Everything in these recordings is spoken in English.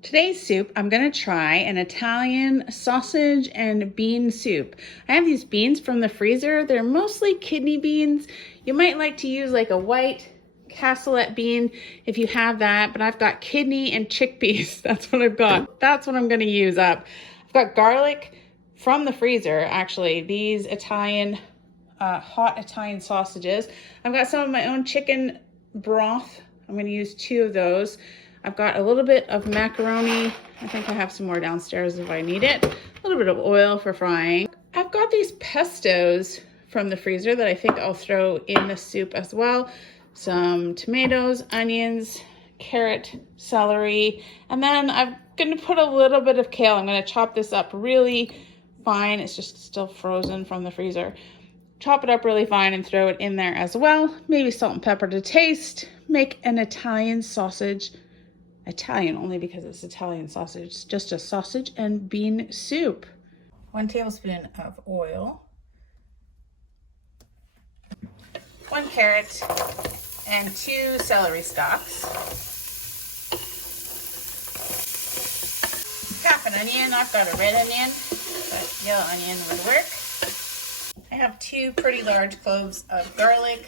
Today's soup, I'm gonna try an Italian sausage and bean soup. I have these beans from the freezer. They're mostly kidney beans. You might like to use like a white cassoulet bean if you have that, but I've got kidney and chickpeas. That's what I've got. That's what I'm gonna use up. I've got garlic from the freezer, actually. These Italian, hot Italian sausages. I've got some of my own chicken broth. I'm gonna use 2 of those. I've got a little bit of macaroni. I think I have some more downstairs if I need it. A little bit of oil for frying. I've got these pestos from the freezer that I think I'll throw in the soup as well. Some tomatoes, onions, carrot, celery, and then I'm gonna put a little bit of kale. I'm gonna chop this up really fine. It's just still frozen from the freezer. Chop it up really fine and throw it in there as well. Maybe salt and pepper to taste. Make an Italian sausage. Italian only because it's Italian sausage, just a sausage and bean soup. 1 tablespoon of oil, 1 carrot, and 2 celery stalks. Half an onion. I've got a red onion, but yellow onion would work. I have 2 pretty large cloves of garlic.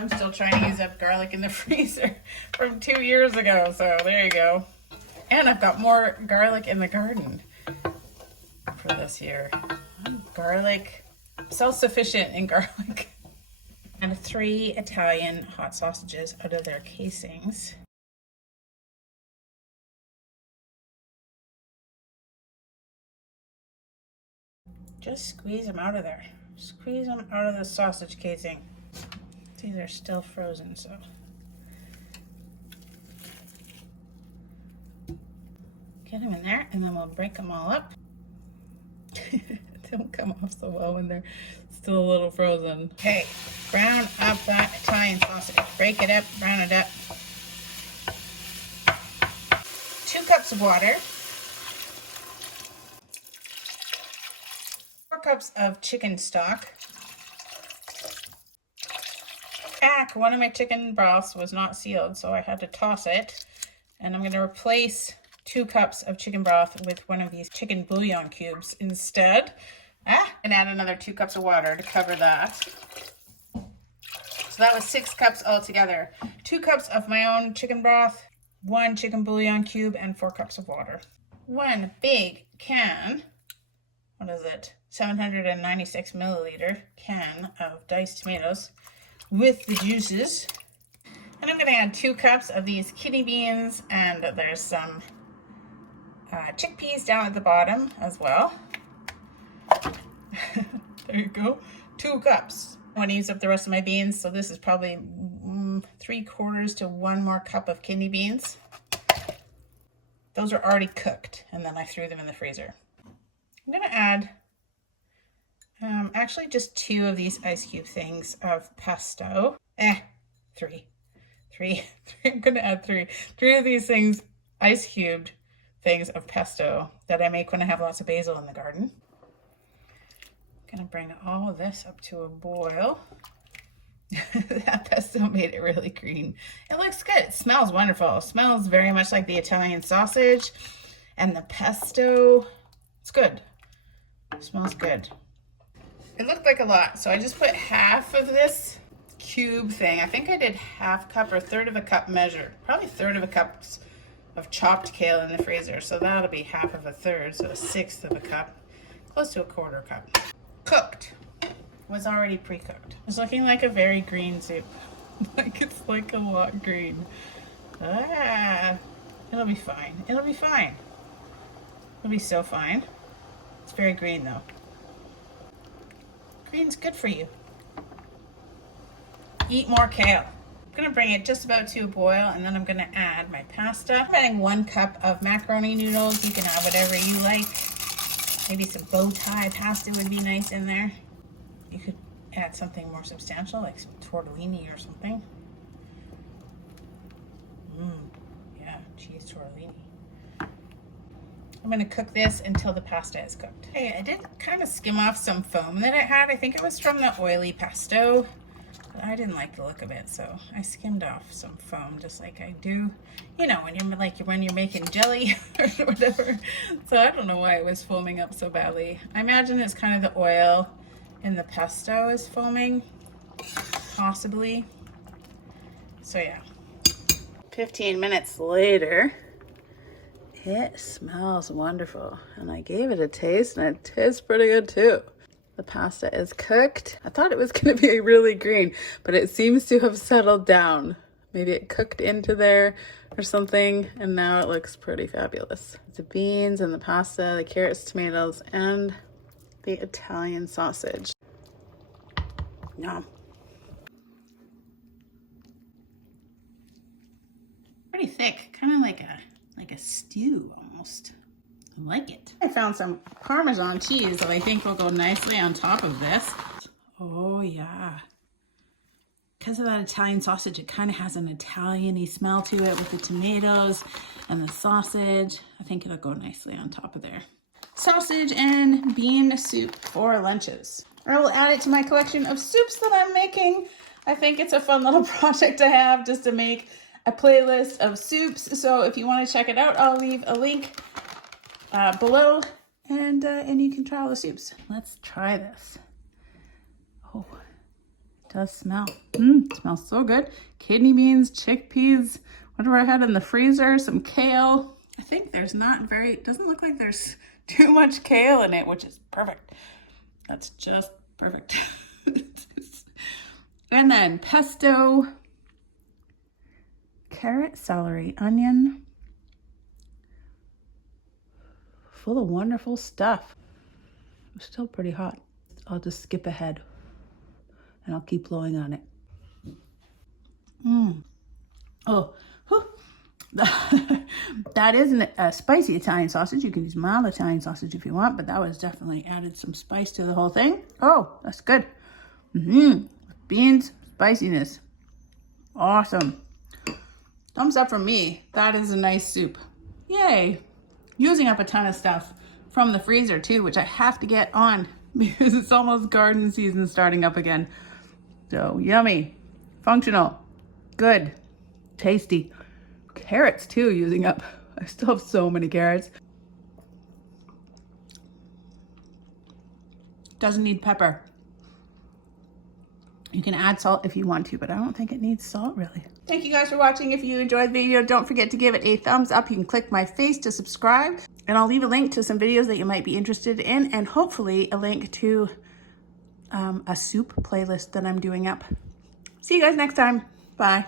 I'm still trying to use up garlic in the freezer from 2 years ago, so there you go. And I've got more garlic in the garden for this year. I'm garlic, self-sufficient in garlic. And 3 Italian hot sausages out of their casings. Just squeeze them out of there. Squeeze them out of the sausage casing. See, they're still frozen, so. Get them in there, and then we'll break them all up. They don't come off so well when they're still a little frozen. Okay, brown up that Italian sausage. Break it up, brown it up. 2 cups of water. 4 cups of chicken stock. One of my chicken broths was not sealed, so I had to toss it. And I'm going to replace 2 cups of chicken broth with one of these chicken bouillon cubes instead. And add another 2 cups of water to cover that. So that was 6 cups altogether. 2 cups of my own chicken broth, 1 chicken bouillon cube, and 4 cups of water. 1 big can, what is it? 796 milliliter can of diced tomatoes with the juices. And I'm going to add 2 cups of these kidney beans, and there's some chickpeas down at the bottom as well. There you go, 2 cups. I want to use up the rest of my beans, so this is probably 3/4 to 1 more cup of kidney beans. Those are already cooked, and then I threw them in the freezer. I'm going to add actually just 2 of these ice cube things of pesto. 3. I'm gonna add 3 of these things, ice cubed things of pesto that I make when I have lots of basil in the garden. I'm gonna bring all of this up to a boil. That pesto made it really green. It looks good. It smells wonderful. It smells very much like the Italian sausage and the pesto. It's good. It smells good. It looked like a lot, so I just put half of this cube thing. I think I did 1/2 cup or 1/3 of a cup measure. Probably 1/3 of a cup of chopped kale in the freezer. So that'll be 1/2 of a 1/3, so 1/6 of a cup. Close to 1/4 cup. Cooked. Was already pre-cooked. It's looking like a very green soup. Like it's like a lot green. It'll be fine. It'll be fine. It'll be so fine. It's very green though. Green's good for you. Eat more kale. I'm gonna bring it just about to a boil, and then I'm gonna add my pasta. I'm adding 1 cup of macaroni noodles. You can add whatever you like. Maybe some bow tie pasta would be nice in there. You could add something more substantial, like some tortellini or something. Yeah, cheese tortellini. I'm going to cook this until the pasta is cooked. Hey, I did kind of skim off some foam that it had. I think it was from the oily pesto. I didn't like the look of it, so I skimmed off some foam just like I do, you know, when you're making jelly or whatever. So I don't know why it was foaming up so badly. I imagine it's kind of the oil in the pesto is foaming, possibly. So yeah. 15 minutes later, it smells wonderful, and I gave it a taste, and it tastes pretty good too. The pasta is cooked. I thought it was going to be really green, but it seems to have settled down. Maybe it cooked into there or something, and now it looks pretty fabulous. The beans and the pasta, the carrots, tomatoes, and the Italian sausage. Yum. Pretty thick, kind of like a stew almost. I like it. I found some Parmesan cheese that I think will go nicely on top of this. Oh yeah. Because of that Italian sausage, it kind of has an Italian-y smell to it with the tomatoes and the sausage. I think it'll go nicely on top of there. Sausage and bean soup for lunches. I will add it to my collection of soups that I'm making. I think it's a fun little project to have, just to make a playlist of soups. So if you want to check it out, I'll leave a link below, and you can try all the soups. Let's try this. Oh, it does smell. It smells so good. Kidney beans, chickpeas, whatever I had in the freezer, some kale. I think there's doesn't look like there's too much kale in it, which is perfect. That's just perfect. And then pesto, carrot, celery, onion, full of wonderful stuff. It's still pretty hot. I'll just skip ahead and I'll keep blowing on it. Oh, whew. That isn't a spicy Italian sausage. You can use mild Italian sausage if you want, but that was definitely added some spice to the whole thing. Oh, that's good. Beans, spiciness. Awesome. Thumbs up from me. That is a nice soup. Yay. Using up a ton of stuff from the freezer too, which I have to get on because it's almost garden season starting up again. So yummy, functional, good, tasty. Carrots too, using up. I still have so many carrots. Doesn't need pepper. You can add salt if you want to, but I don't think it needs salt really. Thank you guys for watching. If you enjoyed the video, don't forget to give it a thumbs up. You can click my face to subscribe, and I'll leave a link to some videos that you might be interested in, and hopefully a link to a soup playlist that I'm doing up. See you guys next time. Bye.